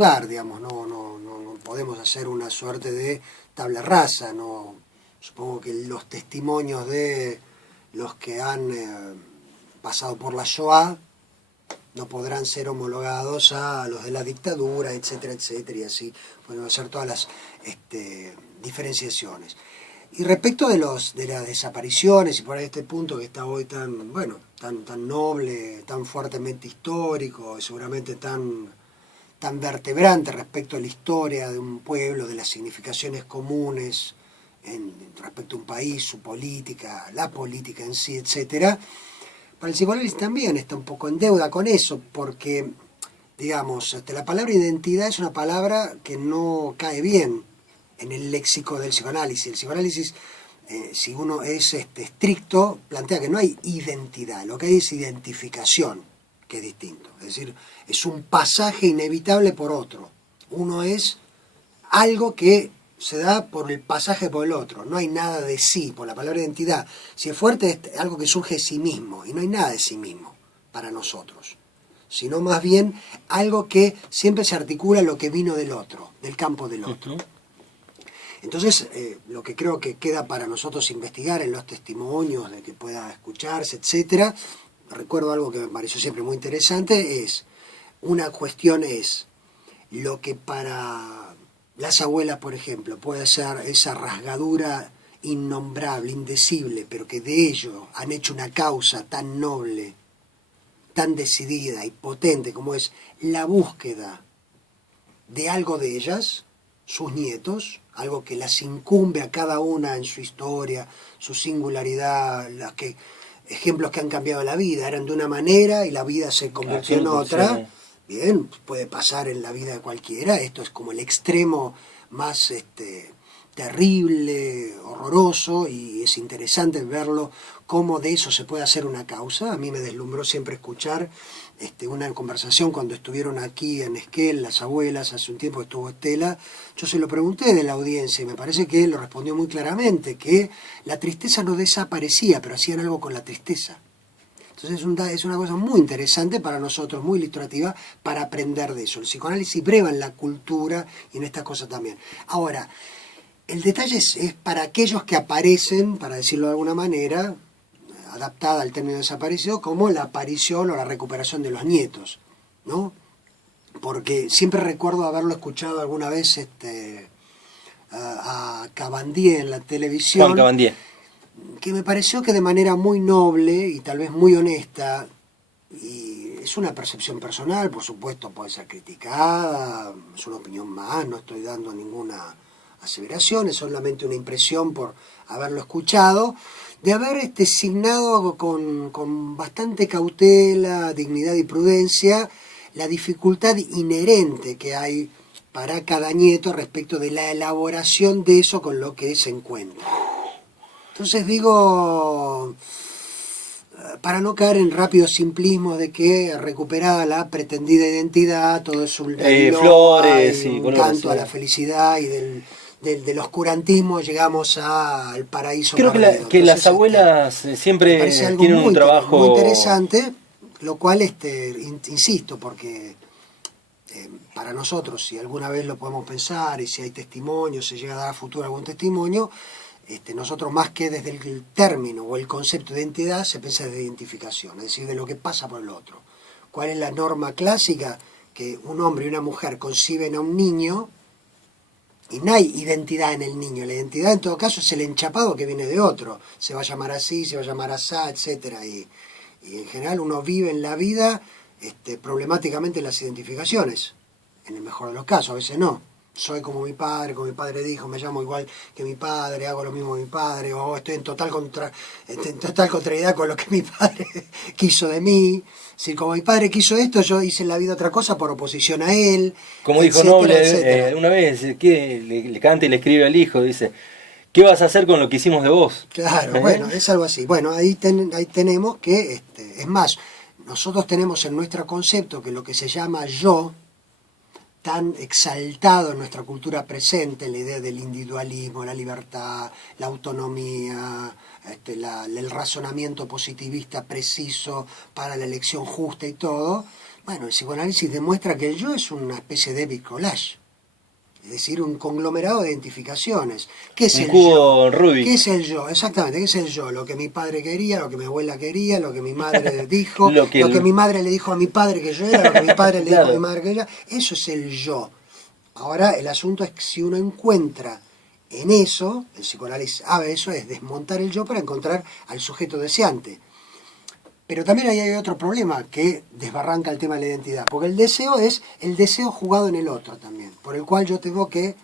lugar, digamos, no podemos hacer una suerte de tabla rasa, no. Supongo que los testimonios de los que han pasado por la Shoah no podrán ser homologados a los de la dictadura, etcétera, etcétera, y así podemos hacer todas las diferenciaciones. Y respecto de las desapariciones, y por este punto que está hoy tan noble, tan fuertemente histórico, y seguramente tan vertebrante respecto a la historia de un pueblo, de las significaciones comunes respecto a un país, su política, la política en sí, etcétera. Para el psicoanálisis también está un poco en deuda con eso, porque, digamos, la palabra identidad es una palabra que no cae bien en el léxico del psicoanálisis. El psicoanálisis, si uno es estricto, plantea que no hay identidad, lo que hay es identificación, que es distinto. Es decir, es un pasaje inevitable por otro. Uno es algo que se da por el pasaje por el otro, no hay nada de sí, por la palabra identidad. Si es fuerte, es algo que surge de sí mismo, y no hay nada de sí mismo para nosotros, sino más bien algo que siempre se articula lo que vino del otro, del campo del otro. Entonces, lo que creo que queda para nosotros investigar en los testimonios, de que pueda escucharse, etcétera, recuerdo algo que me pareció siempre muy interesante, una cuestión es lo que para las abuelas, por ejemplo, puede ser esa rasgadura innombrable, indecible, pero que de ello han hecho una causa tan noble, tan decidida y potente como es la búsqueda de algo de ellas, sus nietos, algo que las incumbe a cada una en su historia, su singularidad, ejemplos que han cambiado la vida, eran de una manera y la vida se convirtió en otra. Sí. Bien, puede pasar en la vida de cualquiera, esto es como el extremo más terrible, horroroso, y es interesante verlo, cómo de eso se puede hacer una causa. A mí me deslumbró siempre escuchar una conversación cuando estuvieron aquí en Esquel, las abuelas, hace un tiempo estuvo Estela, yo se lo pregunté de la audiencia y me parece que él lo respondió muy claramente, que la tristeza no desaparecía, pero hacían algo con la tristeza. Entonces es una cosa muy interesante para nosotros, muy ilustrativa, para aprender de eso. El psicoanálisis breva en la cultura y en estas cosas también. Ahora, el detalle es para aquellos que aparecen, para decirlo de alguna manera, adaptada al término desaparecido, como la aparición o la recuperación de los nietos, ¿no? Porque siempre recuerdo haberlo escuchado alguna vez a Cabandier en la televisión. Juan Cabandier. Que me pareció que de manera muy noble y tal vez muy honesta, y es una percepción personal, por supuesto puede ser criticada, es una opinión más, no estoy dando ninguna aseveración, es solamente una impresión por haberlo escuchado, de haber signado con bastante cautela, dignidad y prudencia la dificultad inherente que hay para cada nieto respecto de la elaboración de eso con lo que se encuentra. Entonces digo, para no caer en rápidos simplismos de que recuperada la pretendida identidad, todo es un flores y un canto a la felicidad y del oscurantismo llegamos al paraíso. Creo que Entonces, las abuelas siempre tienen un trabajo muy interesante, lo cual insisto, porque para nosotros, si alguna vez lo podemos pensar y si hay testimonio, se llega a dar a futuro algún testimonio, nosotros más que desde el término o el concepto de identidad se piensa de identificación, es decir, de lo que pasa por el otro. ¿Cuál es la norma clásica? Que un hombre y una mujer conciben a un niño y no hay identidad en el niño. La identidad en todo caso es el enchapado que viene de otro. Se va a llamar así, se va a llamar asá, etc. Y en general uno vive en la vida problemáticamente las identificaciones. En el mejor de los casos, a veces no. Soy como mi padre dijo, me llamo igual que mi padre, hago lo mismo que mi padre, o estoy en total contrariedad con lo que mi padre quiso de mí. Si como mi padre quiso esto, yo hice en la vida otra cosa por oposición a él. Como dijo Noble una vez, que le canta y le escribe al hijo, dice, ¿qué vas a hacer con lo que hicimos de vos? Claro, bueno, es algo así. Bueno, ahí tenemos que, es más, nosotros tenemos en nuestro concepto que lo que se llama yo, tan exaltado en nuestra cultura presente, la idea del individualismo, la libertad, la autonomía, el razonamiento positivista preciso para la elección justa y todo, Bueno, el psicoanálisis demuestra que el yo es una especie de big collage, es decir, un conglomerado de identificaciones. ¿Qué es un el cubo yo? Rubik. ¿Qué es el yo? Exactamente, ¿qué es el yo? Lo que mi padre quería, lo que mi abuela quería, lo que mi madre dijo, lo que mi madre le dijo a mi padre que yo era, lo que mi padre le dijo a mi claro. madre que yo era. Eso es el yo. Ahora, el asunto es que si uno encuentra en eso, el psicoanálisis eso es desmontar el yo para encontrar al sujeto deseante. Pero también ahí hay otro problema que desbarranca el tema de la identidad, porque el deseo es el deseo jugado en el otro también, por el cual yo tengo que,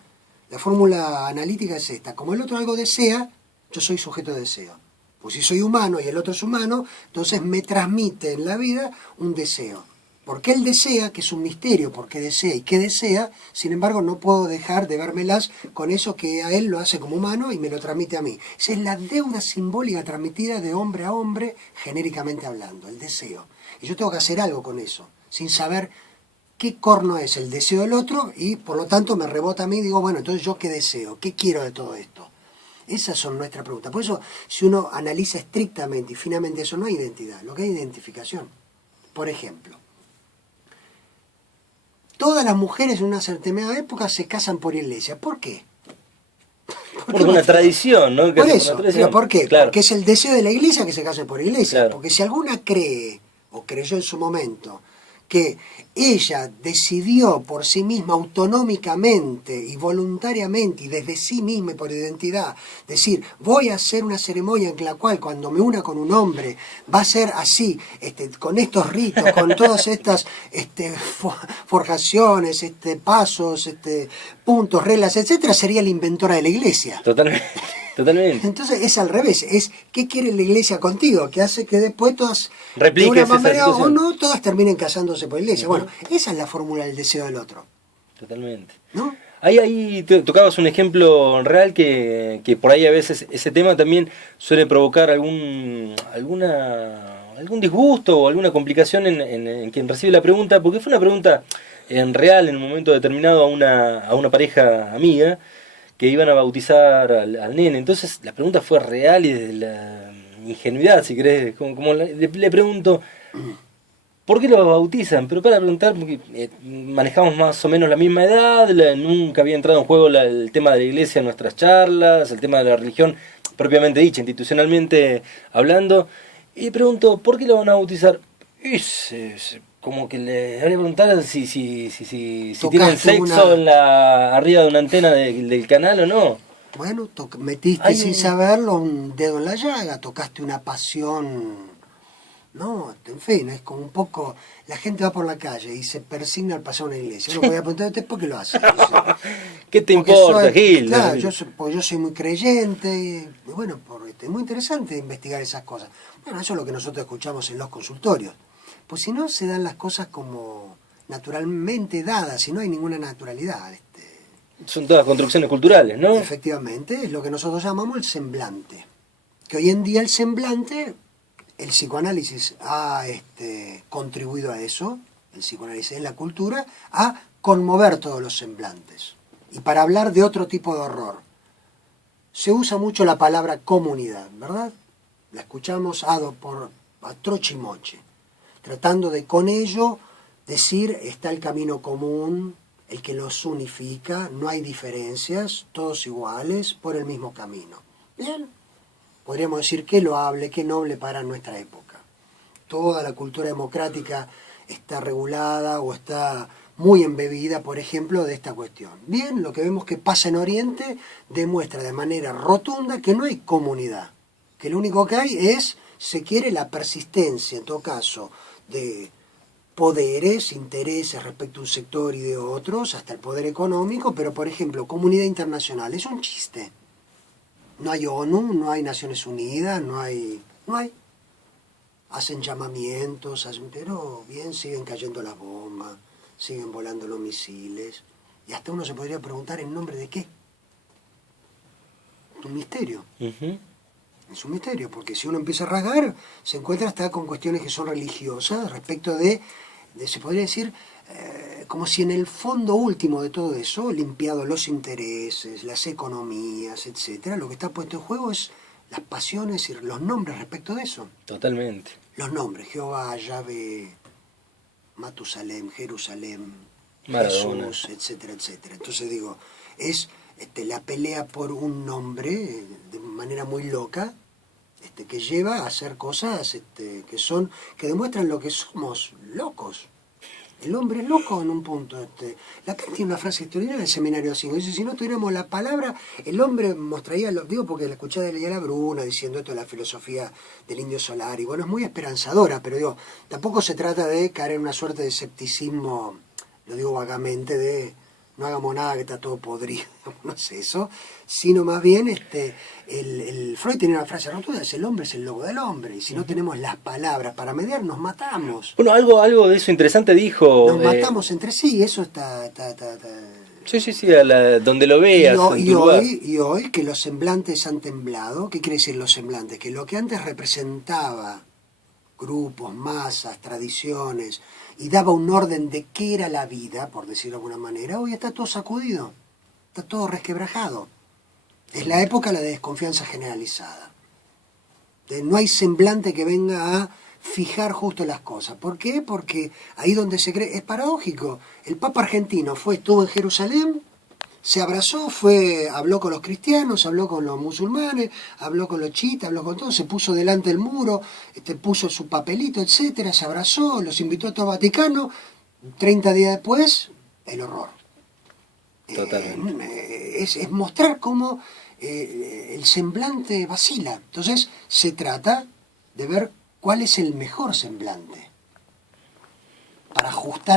la fórmula analítica es esta, como el otro algo desea, yo soy sujeto de deseo. Pues si soy humano y el otro es humano, entonces me transmite en la vida un deseo. Porque él desea, que es un misterio, porque desea y qué desea, sin embargo no puedo dejar de vérmelas con eso que a él lo hace como humano y me lo transmite a mí. Esa es la deuda simbólica transmitida de hombre a hombre, genéricamente hablando, el deseo. Y yo tengo que hacer algo con eso, sin saber qué corno es el deseo del otro y por lo tanto me rebota a mí y digo, bueno, entonces yo qué deseo, qué quiero de todo esto. Esas son nuestras preguntas. Por eso, si uno analiza estrictamente y finamente eso, no hay identidad, lo que hay es identificación. Por ejemplo, todas las mujeres en una determinada época se casan por iglesia. ¿Por qué? Por una tradición, ¿no? Por eso, ¿pero por qué? Claro. Porque es el deseo de la iglesia que se case por iglesia. Claro. Porque si alguna cree, o creyó en su momento, que ella decidió por sí misma autonómicamente y voluntariamente y desde sí misma y por identidad decir, voy a hacer una ceremonia en la cual cuando me una con un hombre va a ser así, con estos ritos, con todas estas forjaciones, pasos, puntos, reglas, etcétera, sería la inventora de la iglesia. Totalmente. Totalmente. Entonces es al revés, es ¿qué quiere la iglesia contigo? Que hace que después todas, repliques de una manera esa o no, todas terminen casándose por iglesia. Uh-huh. Bueno, esa es la fórmula del deseo del otro. Totalmente. ¿No? Ahí tocabas un ejemplo real que por ahí a veces ese tema también suele provocar algún disgusto o alguna complicación en quien recibe la pregunta, porque fue una pregunta en real en un momento determinado a una pareja amiga que iban a bautizar al nene. Entonces la pregunta fue real y desde la ingenuidad, si querés, como le pregunto, ¿por qué lo bautizan? Pero para preguntar, porque manejamos más o menos la misma edad, nunca había entrado en juego el tema de la iglesia en nuestras charlas, el tema de la religión propiamente dicha, institucionalmente hablando, y pregunto, ¿por qué lo van a bautizar? Y como que le habría preguntar si tienen sexo arriba de una antena del canal o no. Bueno, metiste sin saberlo un dedo en la llaga, tocaste una pasión, no, en fin, es como un poco, la gente va por la calle y se persigna al pasar a una iglesia. Uno podría preguntar, ¿usted por qué lo hace? ¿Qué te importa, Gil? Claro, yo soy muy creyente y bueno, es muy interesante investigar esas cosas. Bueno, eso es lo que nosotros escuchamos en los consultorios. Pues si no, se dan las cosas como naturalmente dadas, y no hay ninguna naturalidad. Son todas construcciones culturales, ¿no? Efectivamente, es lo que nosotros llamamos el semblante. Que hoy en día el semblante, el psicoanálisis ha contribuido a eso, el psicoanálisis en la cultura, a conmover todos los semblantes. Y para hablar de otro tipo de horror, se usa mucho la palabra comunidad, ¿verdad? La escuchamos por a troche y moche, tratando de con ello decir está el camino común, el que los unifica, no hay diferencias, todos iguales, por el mismo camino. Bien, podríamos decir qué loable, qué noble para nuestra época. Toda la cultura democrática está regulada o está muy embebida, por ejemplo, de esta cuestión. Bien, lo que vemos que pasa en Oriente demuestra de manera rotunda que no hay comunidad, que lo único que hay se quiere la persistencia, en todo caso, de poderes, intereses respecto a un sector y de otros, hasta el poder económico, pero por ejemplo, comunidad internacional, es un chiste. No hay ONU, no hay Naciones Unidas, no hay. Hacen llamamientos, pero bien, siguen cayendo las bombas, siguen volando los misiles, y hasta uno se podría preguntar en nombre de qué. Un misterio. Uh-huh. Es un misterio, porque si uno empieza a rasgar, se encuentra hasta con cuestiones que son religiosas respecto de se podría decir, como si en el fondo último de todo eso, limpiado los intereses, las economías, etcétera, lo que está puesto en juego es las pasiones y los nombres respecto de eso. Totalmente. Los nombres, Jehová, Yahvé, Matusalem, Jerusalén, Maradona. Jesús, etcétera, etcétera. Entonces digo, es la pelea por un nombre de manera muy loca, que lleva a hacer cosas que demuestran lo que somos, locos. El hombre es loco en un punto. Lacan tiene una frase extraordinaria del seminario 5. Dice, si no tuviéramos la palabra, el hombre mostraría, digo porque la escuché de Leila Bruna diciendo esto de la filosofía del indio solar, y bueno, es muy esperanzadora, pero digo, tampoco se trata de caer en una suerte de escepticismo, lo digo vagamente, de no hagamos nada que está todo podrido, no sé eso, sino más bien el Freud tenía una frase rotunda, es el hombre es el lobo del hombre, y si no tenemos las palabras para mediar, nos matamos. Bueno, algo de eso interesante dijo. Nos matamos entre sí, eso está. Sí, donde lo veas. Y hoy que los semblantes han temblado, ¿qué quiere decir los semblantes? Que lo que antes representaba grupos, masas, tradiciones, y daba un orden de qué era la vida, por decirlo de alguna manera, hoy está todo sacudido, está todo resquebrajado. Es la época de la desconfianza generalizada. No hay semblante que venga a fijar justo las cosas. ¿Por qué? Porque ahí donde se cree, es paradójico. El Papa argentino estuvo en Jerusalén, se abrazó, habló con los cristianos, habló con los musulmanes, habló con los chiitas, habló con todos, se puso delante del muro, puso su papelito, etcétera, se abrazó, los invitó a todo el Vaticano. 30 días después, el horror. Totalmente. Es mostrar cómo el semblante vacila. Entonces, se trata de ver cuál es el mejor semblante para ajustar